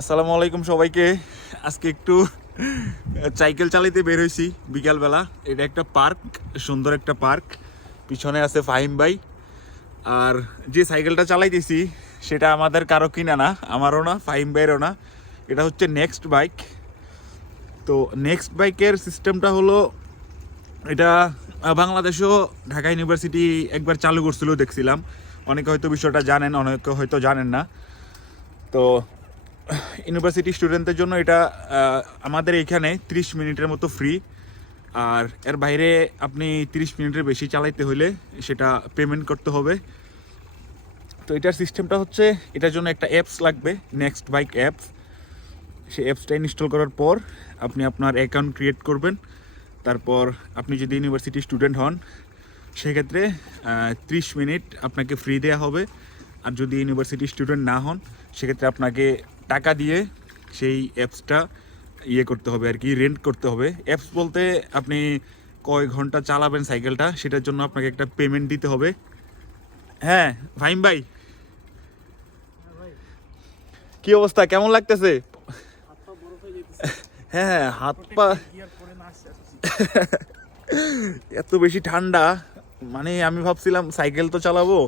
আসসালামু আলাইকুম সবাইকে। আজকে একটু সাইকেল চালাইতে বের হয়েছি বিকালবেলা। এটা একটা পার্ক, সুন্দর একটা পার্ক। পিছনে আছে ফাহিম ভাই। আর যে সাইকেলটা চালাইতেছি সেটা আমাদের কারো কিনা না, আমারও না, ফাহিম ভাইয়েরও না। এটা হচ্ছে নেক্সট বাইক। তো নেক্সট বাইকের সিস্টেমটা হলো, এটা বাংলাদেশেও ঢাকা ইউনিভার্সিটি একবার চালু করছিল, দেখছিলাম। অনেকে হয়তো বিষয়টা জানেন, অনেকে হয়তো জানেন না। তো ইউনিভার্সিটি স্টুডেন্টদের জন্য এটা আমাদের এখানে 30 মিনিটের মতো ফ্রি। আর এর বাইরে আপনি 30 মিনিটের বেশি চালাইতে হলে সেটা পেমেন্ট করতে হবে। তো এটার সিস্টেমটা হচ্ছে, এটার জন্য একটা অ্যাপস লাগবে, নেক্সট বাইক অ্যাপস। সেই অ্যাপসটা ইনস্টল করার পর আপনি আপনার অ্যাকাউন্ট ক্রিয়েট করবেন। তারপর আপনি যদি ইউনিভার্সিটি স্টুডেন্ট হন সেক্ষেত্রে 30 মিনিট আপনাকে ফ্রি দেওয়া হবে। আর যদি ইউনিভার্সিটি স্টুডেন্ট না হন সেক্ষেত্রে আপনাকে টাকা দিয়ে সেই অ্যাপসটা করতে হবে আর কি, রেন্ট করতে হবে। অ্যাপস বলতে আপনি কয় ঘন্টা চালাবেন সাইকেলটা সেটার জন্য আপনাকে একটা পেমেন্ট দিতে হবে। হ্যাঁ ফাহিম ভাই, কি অবস্থা, কেমন লাগতেছে? হ্যাঁ, হাত পা এত বেশি ঠান্ডা, মানে আমি ভাবছিলাম সাইকেল তো চালাবো,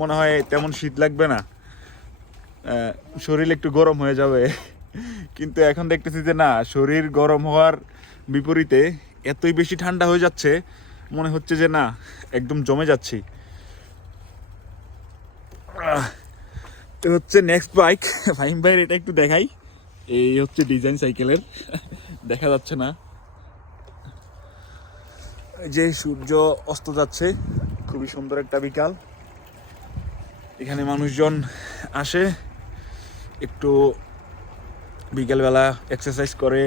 মনে হয় তেমন শীত লাগবে না, শরীর একটু গরম হয়ে যাবে। কিন্তু এখন দেখতেছি যে না, শরীর গরম হওয়ার বিপরীতে এতই বেশি ঠান্ডা হয়ে যাচ্ছে, মনে হচ্ছে যে না, একদম জমে যাচ্ছি। তো হচ্ছে নেক্সট বাইক ফাহিম ভাইয়ের, এটা একটু দেখাই। এই হচ্ছে ডিজাইন সাইকেলের, দেখা যাচ্ছে না, যে সূর্য অস্ত যাচ্ছে, খুবই সুন্দর একটা বিকাল। এখানে মানুষজন আসে একটু বিকেলবেলা এক্সারসাইজ করে,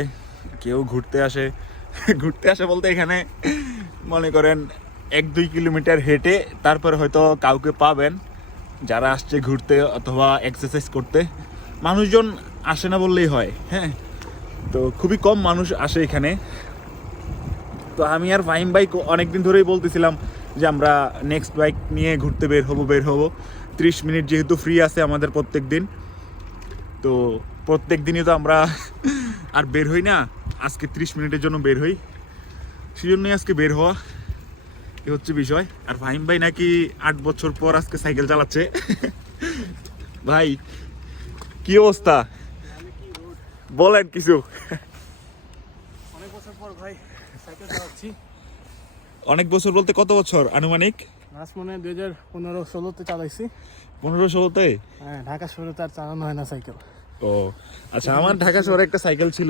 কেউ ঘুরতে আসে। ঘুরতে আসে বলতে এখানে মনে করেন 1-2 কিলোমিটার হেঁটে তারপরে হয়তো কাউকে পাবেন যারা আসছে ঘুরতে অথবা এক্সারসাইজ করতে। মানুষজন আসে না বললেই হয়। হ্যাঁ, তো খুবই কম মানুষ আসে এখানে। তো আমি আর ফাহিম ভাই অনেকদিন ধরেই বলতেছিলাম যে আমরা নেক্সট বাইক নিয়ে ঘুরতে বের হব। 30 মিনিট যেহেতু ফ্রি আছে আমাদের প্রত্যেক দিন, তো প্রত্যেক দিনই তো আমরা আর বের হই না, আজকে 30 মিনিটের জন্য বের হই, সেই জন্যই আজকে বের হওয়া। এ হচ্ছে বিষয়। আর ফাহিম ভাই নাকি 8 বছর পর আজকে সাইকেল চালাচ্ছে। ভাই, কি অবস্থা, বলেন কিছু। অনেক বছর পর ভাই সাইকেল চালাচ্ছি। অনেক বছর বলতে কত বছর আনুমানিক? লাস্ট মনে হয় 2015-16-তে চালাইছি। 15-16-তে? হ্যাঁ, ঢাকা শহরে তো আর চালানো হয় না সাইকেল। ও আচ্ছা, আমার ঢাকা শহরে একটা সাইকেল ছিল,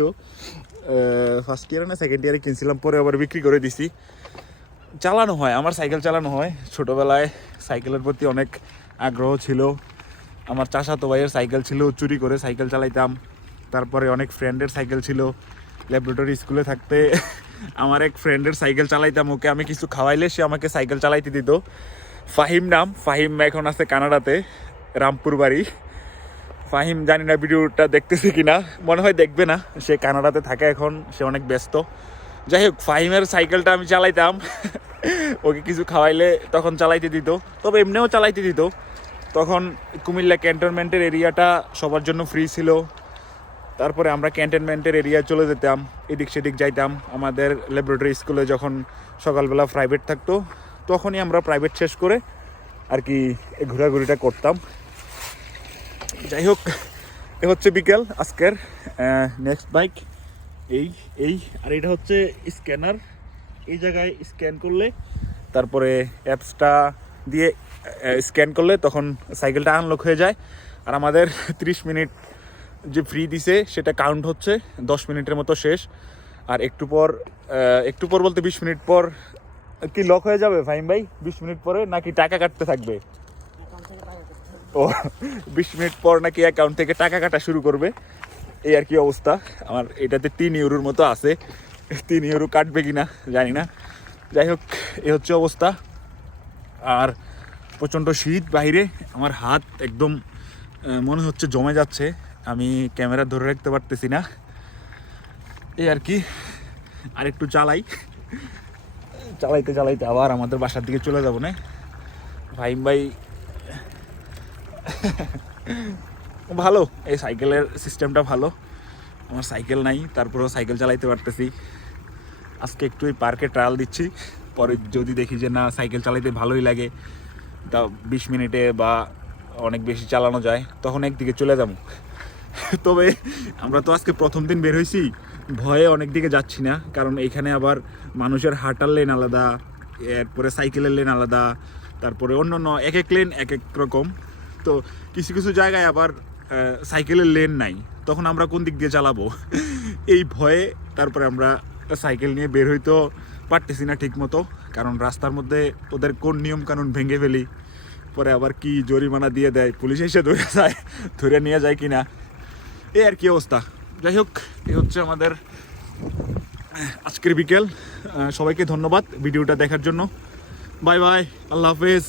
ফার্স্ট ইয়ারে না সেকেন্ড ইয়ারে কিনছিলাম, পরে আবার বিক্রি করে দিছি। চালানো হয়, আমার সাইকেল চালানো হয়। ছোটোবেলায় সাইকেলের প্রতি অনেক আগ্রহ ছিল। আমার চাচাতো ভাইয়ের সাইকেল ছিল, চুরি করে সাইকেল চালাইতাম। তারপরে অনেক ফ্রেন্ডের সাইকেল ছিল। ল্যাবরেটরি স্কুলে থাকতে আমার এক ফ্রেন্ডের সাইকেল চালাইতাম, ওকে আমি কিছু খাওয়াইলে সে আমাকে সাইকেল চালাইতে দিত। ফাহিম নাম, ফাহিম এখন আছে কানাডাতে, রামপুর বাড়ি। ফাহিম জানি না ভিডিওটা দেখতেছে কিনা, মনে হয় দেখবে না, সে কানাডাতে থাকে এখন, সে অনেক ব্যস্ত। যাই হোক, ফাহিমের সাইকেলটা আমি চালাইতাম। ওকে কিছু খাওয়াইলে তখন চালাইতে দিত, তবে এমনিও চালাইতে দিত। তখন কুমিল্লা ক্যান্টনমেন্টের এরিয়াটা সবার জন্য ফ্রি ছিল। তারপরে আমরা ক্যান্টনমেন্টের এরিয়া চলে যেতাম, এদিক সেদিক যাইতাম। আমাদের ল্যাবরেটরি স্কুলে যখন সকালবেলা প্রাইভেট থাকতো, তখনই আমরা প্রাইভেট শেষ করে আর কি ঘোরাঘুরিটা করতাম। যাই হোক, এ হচ্ছে বিকেল আজকের নেক্সট বাইক। এই এই আর এটা হচ্ছে স্ক্যানার, এই জায়গায় স্ক্যান করলে তারপরে অ্যাপসটা দিয়ে স্ক্যান করলে তখন সাইকেলটা আনলক হয়ে যায়। আর আমাদের 30 মিনিট যে ফ্রি দিছে সেটা কাউন্ট হচ্ছে, 10 মিনিটের মতো শেষ। আর একটু পর বলতে 20 মিনিট পর কি লক হয়ে যাবে ফাহিম ভাই? 20 মিনিট পরে নাকি টাকা কাটতে থাকবে? ও, 20 মিনিট পর নাকি অ্যাকাউন্ট থেকে টাকা কাটা শুরু করবে, এই আর কি অবস্থা। আমার এটাতে 3 ইউরোর মতো আছে, 3 ইউরো কাটবে কিনা জানি না। যাই হোক, এ হচ্ছে অবস্থা। আর প্রচণ্ড শীত বাইরে, আমার হাত একদম মনে হচ্ছে জমে যাচ্ছে, আমি ক্যামেরা ধরে রাখতে পারতেছি না, এই আর কি। আর একটু চালাইতে আবার আমাদের বাসার দিকে চলে যাবো না। ফাহিম ভাই ভালো, এই সাইকেলের সিস্টেমটা ভালো। আমার সাইকেল নাই, তারপরেও সাইকেল চালাইতে পারতেছি। আজকে একটু এই পার্কে ট্রায়াল দিচ্ছি, পরে যদি দেখি যে না সাইকেল চালাইতে ভালোই লাগে, তা 20 মিনিটে বা অনেক বেশি চালানো যায়, তখন একদিকে চলে যাবো। তবে আমরা তো আজকে প্রথম দিন বের হয়েছি, ভয়ে অনেক দিকে যাচ্ছি না, কারণ এইখানে আবার মানুষের হাঁটার লেন আলাদা, এরপরে সাইকেলের লেন আলাদা, তারপরে অন্য অন্য এক এক লেন এক এক রকম। তো কিছু কিছু জায়গায় আবার সাইকেলের লেন নাই, তখন আমরা কোন দিক দিয়ে চালাবো এই ভয়ে তারপরে আমরা সাইকেল নিয়ে বের হইতেও পারতেছি না ঠিক মতো, কারণ রাস্তার মধ্যে ওদের কোন নিয়ম কানুন ভেঙে ফেলি, পরে আবার কি জরিমানা দিয়ে দেয়, পুলিশ এসে ধরে নিয়ে যায় কিনা, এই আর কি অবস্থা। যাই হোক, এই হচ্ছে আমাদের আজকের বিকেল। সবাইকে ধন্যবাদ ভিডিওটা দেখার জন্য। বাই বাই, আল্লাহ হাফেজ।